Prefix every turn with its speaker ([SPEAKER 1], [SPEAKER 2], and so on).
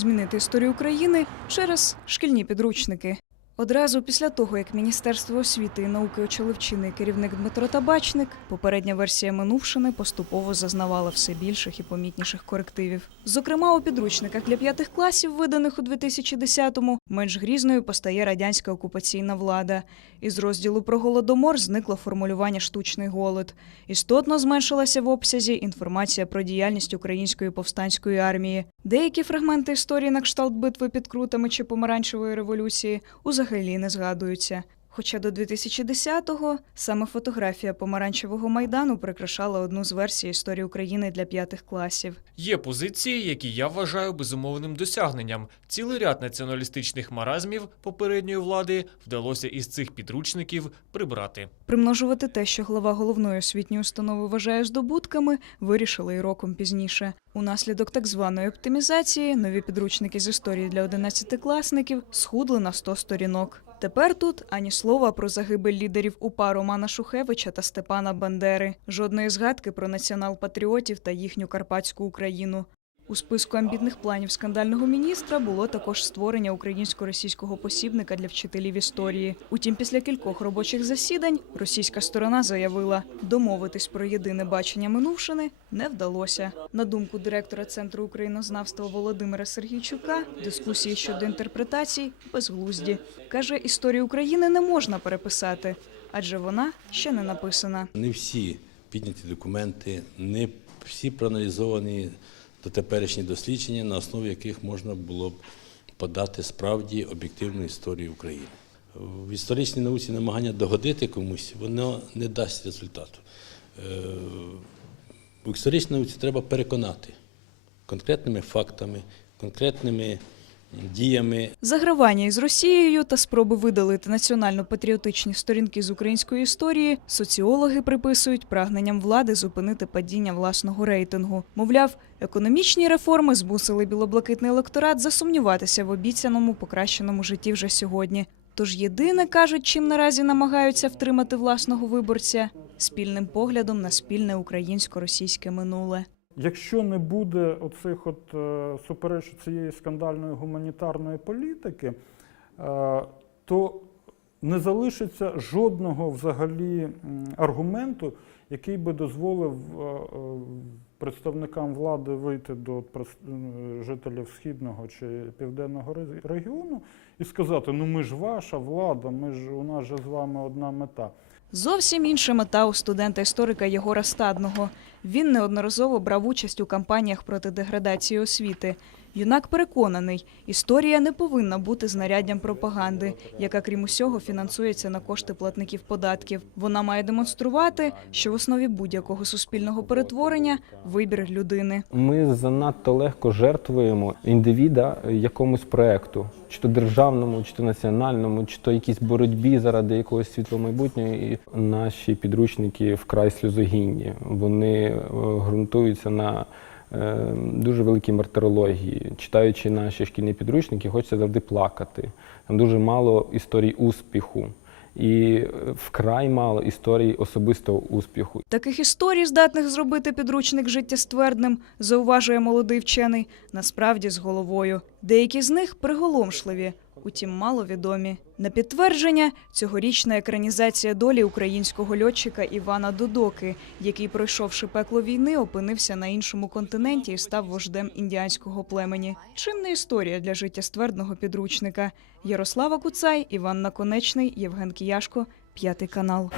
[SPEAKER 1] змінити історію України через шкільні підручники. Одразу після того, як Міністерство освіти і науки очолив чинний керівник Дмитро Табачник, попередня версія минувшини поступово зазнавала все більших і помітніших корективів. Зокрема, у підручниках для п'ятих класів, виданих у 2010-му, менш грізною постає радянська окупаційна влада. Із розділу про голодомор зникло формулювання штучний голод. Істотно зменшилася в обсязі інформація про діяльність української повстанської армії. Деякі фрагменти історії на кшталт битви під крутами чи помаранчевої революції узагалі не згадуються. Хоча до 2010-го саме фотографія помаранчевого майдану прикрашала одну з версій історії України для п'ятих класів.
[SPEAKER 2] Є позиції, які я вважаю безумовним досягненням. Цілий ряд націоналістичних маразмів попередньої влади вдалося із цих підручників прибрати.
[SPEAKER 1] Примножувати те, що глава головної освітньої установи вважає здобутками, вирішили і роком пізніше. Унаслідок так званої оптимізації нові підручники з історії для 11-класників схудли на 100 сторінок. Тепер тут ані слова про загибель лідерів УПА Романа Шухевича та Степана Бандери, жодної згадки про націонал-патріотів та їхню карпатську Україну. У списку амбітних планів скандального міністра було також створення українсько-російського посібника для вчителів історії. Утім, після кількох робочих засідань російська сторона заявила, домовитись про єдине бачення минувшини не вдалося. На думку директора центру українознавства Володимира Сергійчука, дискусії щодо інтерпретацій безглузді. каже, історію України не можна переписати, адже вона ще не написана.
[SPEAKER 3] Не всі підняті документи, не всі проаналізовані дотеперішні дослідження, на основі яких можна було б подати справді об'єктивну історію України. В історичній науці намагання догодити комусь, воно не дасть результату. Е, В історичній науці треба переконати конкретними фактами, конкретними діями,
[SPEAKER 1] Загравання із Росією та спроби видалити національно-патріотичні сторінки з української історії соціологи приписують прагненням влади зупинити падіння власного рейтингу. Мовляв, економічні реформи змусили білоблакитний електорат засумніватися в обіцяному покращеному житті вже сьогодні. Тож єдине кажуть, чим наразі намагаються втримати власного виборця спільним поглядом на спільне українсько-російське минуле.
[SPEAKER 4] Якщо не буде оцих от е, супереч цієї скандальної гуманітарної політики, е, то не залишиться жодного взагалі аргументу, який би дозволив е, представникам влади вийти до жителів східного чи південного регіону і сказати: ну ми ж ваша влада, ми ж у нас же з вами одна мета.
[SPEAKER 1] Зовсім інша мета у студента-історика Єгора Стадного. Він неодноразово брав участь у кампаніях проти деградації освіти. Юнак переконаний, історія не повинна бути знаряддям пропаганди, яка, крім усього, фінансується на кошти платників податків. Вона має демонструвати, що в основі будь-якого суспільного перетворення вибір людини.
[SPEAKER 5] Ми занадто легко жертвуємо індивіда якомусь проекту, чи то державному, чи то національному, чи то якійсь боротьбі заради якогось світлого майбутнього. І наші підручники вкрай сльозогінні. Вони е, ґрунтуються на дуже великій мартирології. Читаючи наші шкільні підручники, хочеться завжди плакати. Там дуже мало історій успіху. І е, вкрай мало історій особистого успіху.
[SPEAKER 1] Таких історій, здатних зробити підручник життєствердним, зауважує молодий вчений, насправді з головою. Деякі з них приголомшливі, утім маловідомі. На підтвердження цьогорічна екранізація долі українського льотчика Івана Додоки, який, пройшовши пекло війни, опинився на іншому континенті і став вождем індіанського племені. Чим не історія для життєствердного підручника? Ярослава Куцай, Іван Наконечний, Євген Кіяшко, п'ятий канал.